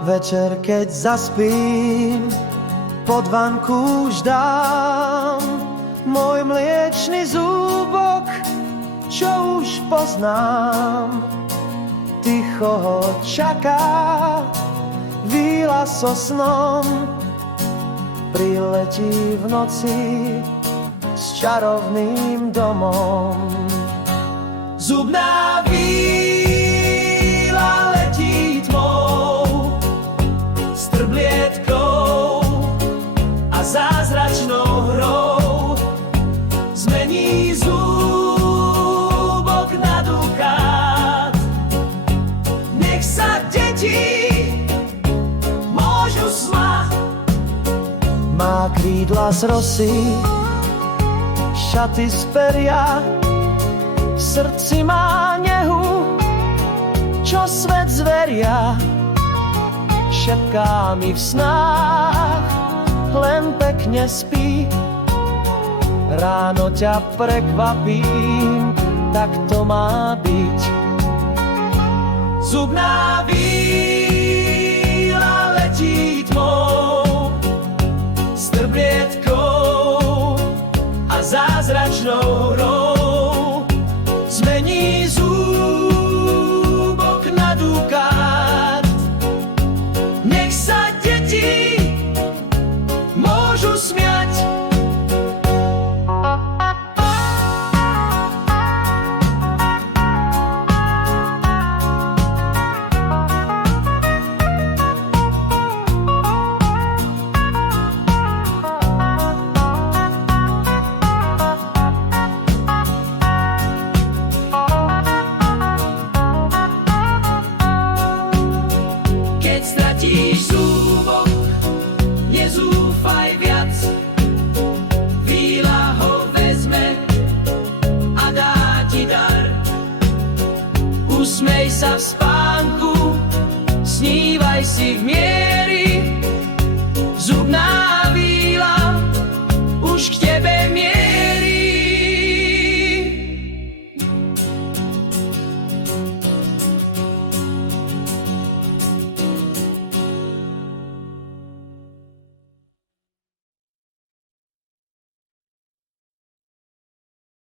Večer, keď zaspím, pod vanku už dám môj mliečny zúbok, čo už poznám. Ticho ho čaká, víla so snom, priletí v noci s čarovným domom. Zubná víla letí tmou, s trblietkou a zázračnou hrou zmení zúbok na dukát. Nech sa deti môžu smáť. Má krídla z rosy, šaty z peria, v srdci má nehu, čo svet zveria. Šepká mi v snách, len pekne spí. Ráno ťa prekvapím, tak to má byť. Zubná víla letí tmou, s trblietkou a zázračnou hrou zmení zúbok na dukát. Nech sa deti môžu smiať. Keď stratíš zúbok, nezúfaj viac. Víla ho vezme a dá ti dar. Usmej sa v spánku, snívaj si v miery